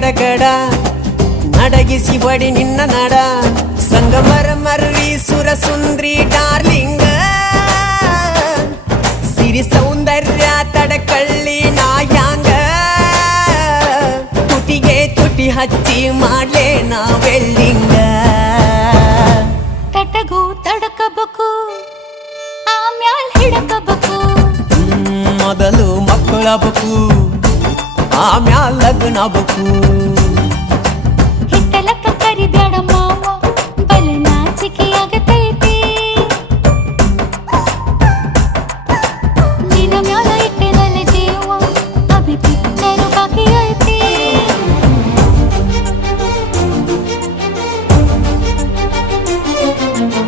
ಗಡಗಡ ನಡಗಿಸಿ ಬಡಿ ನಿನ್ನ ನಡ ಸಂಗಮರ ಮರ್ರಿ ಸುರ ಸುಂದ್ರಿ ಡಾರ್ಲಿಂಗ ಸಿರಿ ಸೌಂದರ್ಯ ತಡಕಳ್ಳಿ ನಾಯಾಂಗ ತುಟಿಗೆ ತುಟಿ ಹಚ್ಚಿ ಮಾಡ್ಲೆ ನಾ ವೆಲ್ಡಿಂಗ ತಟಗೂ ತಡಕಬೇಕು ಆಮ್ಯಾಲ್ ಹಿಡಕಬೇಕು ಮೊದಲು ಮಕ್ಕಳಬೇಕು ಆಮ್ಯಾಲ್ ಲಗ್ನ ಬೇಕು